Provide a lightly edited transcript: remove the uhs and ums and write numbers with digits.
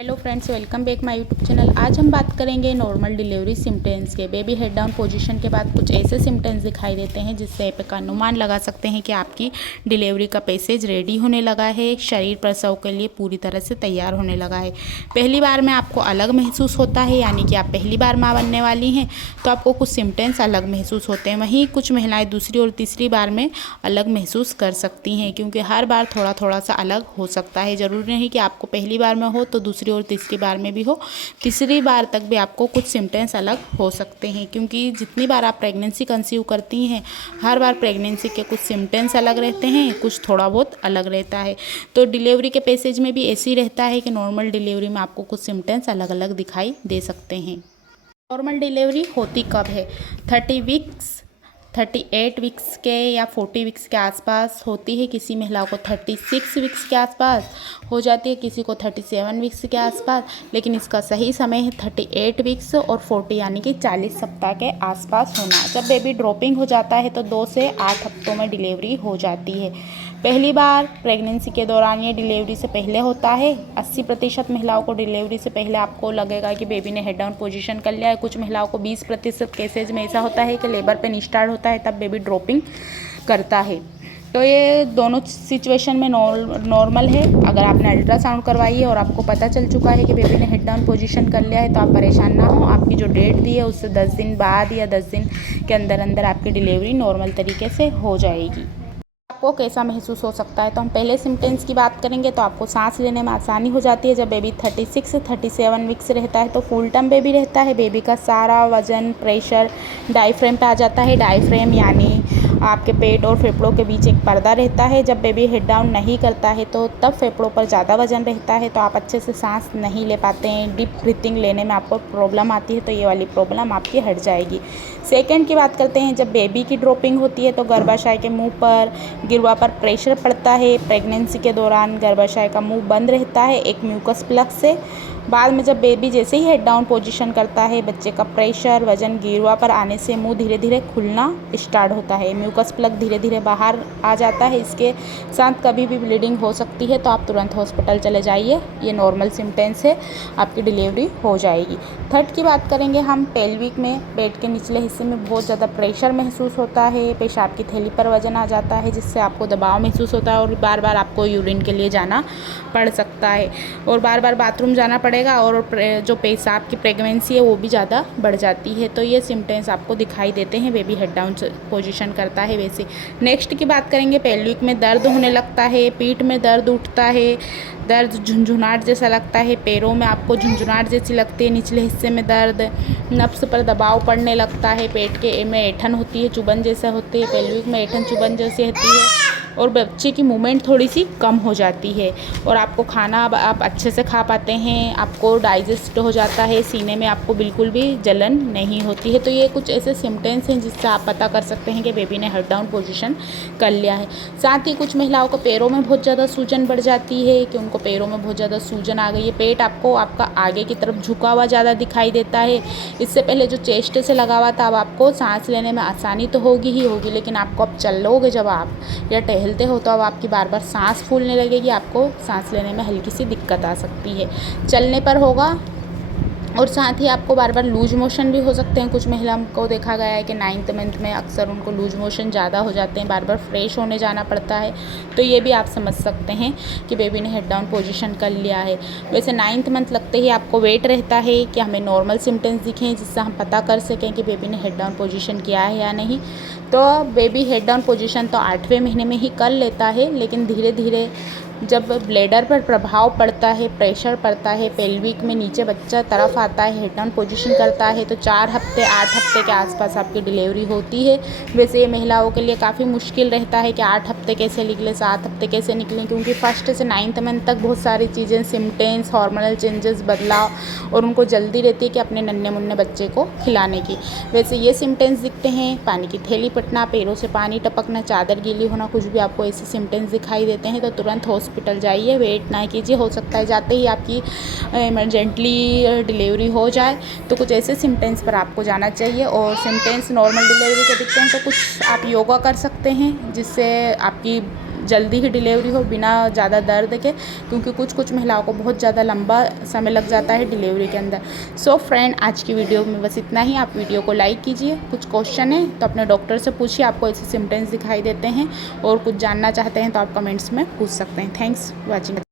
Hello friends, welcome back my YouTube channel. आज हम बात करेंगे नॉर्मल डिलीवरी सिम्टम्स के। बेबी हेड डाउन पोजीशन के बाद कुछ ऐसे सिम्टम्स दिखाई देते हैं जिससे आप का अनुमान लगा सकते हैं कि आपकी डिलीवरी का पैसेज रेडी होने लगा है, शरीर प्रसव के लिए पूरी तरह से तैयार होने लगा है। पहली बार में आपको अलग महसूस होता है, यानी कि आप पहली बार माँ बनने वाली हैं तो आपको कुछ सिम्टम्स अलग महसूस होते हैं। वहीं कुछ महिलाएँ दूसरी और तीसरी बार में अलग महसूस कर सकती हैं, क्योंकि हर बार थोड़ा थोड़ा सा अलग हो सकता है। ज़रूरी नहीं कि आपको पहली बार में हो तो दूसरी और तीसरी बार में भी हो। तीसरी बार तक भी आपको कुछ सिम्टम्स अलग हो सकते हैं, क्योंकि जितनी बार आप प्रेगनेंसी कंसीव करती हैं हर बार प्रेगनेंसी के कुछ सिम्टम्स अलग रहते हैं, कुछ थोड़ा बहुत अलग रहता है। तो डिलीवरी के पैसेज में भी ऐसे ही रहता है कि नॉर्मल डिलीवरी में आपको कुछ सिम्टम्स अलग अलग दिखाई दे सकते हैं। नॉर्मल डिलीवरी होती कब है? 30 वीक्स, 38 वीक्स के या 40 वीक्स के आसपास होती है। किसी महिला को 36 वीक्स के आसपास हो जाती है, किसी को 37 वीक्स के आसपास। लेकिन इसका सही समय है 38 वीक्स और 40 यानी कि 40 सप्ताह के आसपास होना। जब बेबी ड्रॉपिंग हो जाता है तो 2 से 8 हफ्तों में डिलीवरी हो जाती है। पहली बार प्रेगनेंसी के दौरान ये डिलीवरी से पहले होता है। 80% महिलाओं को डिलीवरी से पहले आपको लगेगा कि बेबी ने हेड डाउन पोजीशन कर लिया है। कुछ महिलाओं को 20% केसेज में ऐसा होता है कि लेबर पेन स्टार्ट होता है तब बेबी ड्रॉपिंग करता है। तो ये दोनों सिचुएशन में नॉर्मल है। अगर आपने अल्ट्रासाउंड करवाई है और आपको पता चल चुका है कि बेबी ने हेड डाउन पोजीशन कर लिया है तो आप परेशान ना हो। आपकी जो डेट दी है उससे 10 दिन बाद या 10 दिन के अंदर अंदर आपकी डिलीवरी नॉर्मल तरीके से हो जाएगी। आपको कैसा महसूस हो सकता है? तो हम पहले सिम्टम्स की बात करेंगे। तो आपको सांस लेने में आसानी हो जाती है। जब बेबी 36 से 37 वीक्स रहता है तो फुल टर्म बेबी रहता है। बेबी का सारा वजन, प्रेशर डायफ्रेम पे आ जाता है। डायफ्रेम यानी आपके पेट और फेफड़ों के बीच एक पर्दा रहता है। जब बेबी हेड डाउन नहीं करता है तो तब फेफड़ों पर ज़्यादा वजन रहता है, तो आप अच्छे से सांस नहीं ले पाते हैं। डीप ब्रीथिंग लेने में आपको प्रॉब्लम आती है, तो ये वाली प्रॉब्लम आपकी हट जाएगी। सेकंड की बात करते हैं। जब बेबी की ड्रॉपिंग होती है तो गर्भाशय के मुंह पर, गिरवा पर प्रेशर पड़ता है। प्रेगनेंसी के दौरान गर्भाशय का मुंह बंद रहता है एक म्यूकस प्लग से। बाद में जब बेबी जैसे ही हेड डाउन पोजीशन करता है, बच्चे का प्रेशर, वजन गिरवा पर आने से मुंह धीरे धीरे खुलना स्टार्ट होता है। म्यूकस प्लग धीरे धीरे बाहर आ जाता है। इसके साथ कभी भी ब्लीडिंग हो सकती है, तो आप तुरंत हॉस्पिटल चले जाइए। ये नॉर्मल सिम्टम्स है, आपकी डिलीवरी हो जाएगी। थर्ड की बात करेंगे हम। पेल्विक में, पेट के निचले हिस्से में बहुत ज़्यादा प्रेशर महसूस होता है। पेशाब की थैली पर वजन आ जाता है, जिससे आपको दबाव महसूस होता है और बार बार आपको यूरिन के लिए जाना पड़ सकता है और बार बार बाथरूम जाना पड़ेगा। और जो पेशाब की प्रेगनेंसी है वो भी ज़्यादा बढ़ जाती है। तो ये सिम्टम्स आपको दिखाई देते हैं बेबी हेड डाउन पोजीशन करता है वैसे। नेक्स्ट की बात करेंगे। पेल्विक में दर्द होने लगता है, पीठ में दर्द उठता है, दर्द झुंझुनाट जैसा लगता है, पैरों में आपको झुंझुनाट जैसी लगती है, निचले हिस्से में दर्द, नफ्स पर दबाव पड़ने लगता है, पेट के में ऐंठन होती है, चुभन जैसा होती है, पेल्विक में ऐंठन चुभन जैसी होती है और बच्चे की मूवमेंट थोड़ी सी कम हो जाती है और आपको खाना आप अच्छे से खा पाते हैं, आपको डाइजेस्ट हो जाता है, सीने में आपको बिल्कुल भी जलन नहीं होती है। तो ये कुछ ऐसे सिम्टम्स हैं जिससे आप पता कर सकते हैं कि बेबी ने हेड डाउन पोजीशन कर लिया है। साथ ही कुछ महिलाओं को पैरों में बहुत ज़्यादा सूजन बढ़ जाती है कि उनको पैरों में बहुत ज़्यादा सूजन आ गई है। पेट आपको आपका आगे की तरफ झुका हुआ ज़्यादा दिखाई देता है। इससे पहले जो चेस्ट से लगा हुआ था, अब आपको सांस लेने में आसानी तो होगी ही होगी, लेकिन आपको अब चल लोगे जब आप या टहलते हो तो अब आपकी बार बार सांस फूलने लगेगी, आपको सांस लेने में हल्की सी दिक्कत आ सकती है। चलने पर होगा और साथ ही आपको बार बार लूज मोशन भी हो सकते हैं। कुछ महिलाओं को देखा गया है कि 9th मंथ में अक्सर उनको लूज मोशन ज़्यादा हो जाते हैं, बार बार फ्रेश होने जाना पड़ता है। तो ये भी आप समझ सकते हैं कि बेबी ने हेड डाउन पोजीशन कर लिया है। वैसे 9th मंथ लगते ही आपको वेट रहता है कि हमें नॉर्मल सिम्टम्स दिखें, जिससे हम पता कर सकें कि बेबी ने हेड डाउन पोजीशन किया है या नहीं। तो बेबी हेड डाउन पोजीशन तो 8वें महीने में ही कर लेता है, लेकिन धीरे धीरे जब ब्लैडर पर प्रभाव पड़ता है, प्रेशर पड़ता है, पेल्विक में नीचे बच्चा तरफ आता है, हेड डाउन पोजीशन करता है, तो 4 हफ्ते 8 हफ्ते के आसपास आपकी डिलीवरी होती है। वैसे ये महिलाओं के लिए काफ़ी मुश्किल रहता है कि 8 हफ्ते कैसे निकले, 7 हफ्ते कैसे निकलें, क्योंकि फर्स्ट से 9th मंथ तक बहुत सारी चीज़ें, सिम्टम्स, हार्मोनल चेंजेस, बदलाव और उनको जल्दी रहती है कि अपने नन्हे मुन्ने बच्चे को खिलाने की। वैसे ये सिम्टम्स दिखते हैं। पानी की थैली फटना, पैरों से पानी टपकना, चादर गीली होना, कुछ भी आपको ऐसे सिम्टम्स दिखाई देते हैं तो तुरंत हॉस्पिटल जाइए, वेट ना कीजिए। हो सकता है जाते ही आपकी इमरजेंटली डिलीवरी हो जाए। तो कुछ ऐसे सिम्टम्स पर आपको जाना चाहिए। और सिम्टम्स नॉर्मल डिलीवरी के दिखते हैं तो कुछ आप योगा कर सकते हैं, जिससे आपकी जल्दी ही डिलीवरी हो बिना ज़्यादा दर्द के, क्योंकि कुछ महिलाओं को बहुत ज़्यादा लंबा समय लग जाता है डिलीवरी के अंदर। सो फ्रेंड, आज की वीडियो में बस इतना ही। आप वीडियो को लाइक कीजिए। कुछ क्वेश्चन है तो अपने डॉक्टर से पूछिए, आपको ऐसे सिम्टम्स दिखाई देते हैं और कुछ जानना चाहते हैं तो आप कमेंट्स में पूछ सकते हैं। Thanks watching.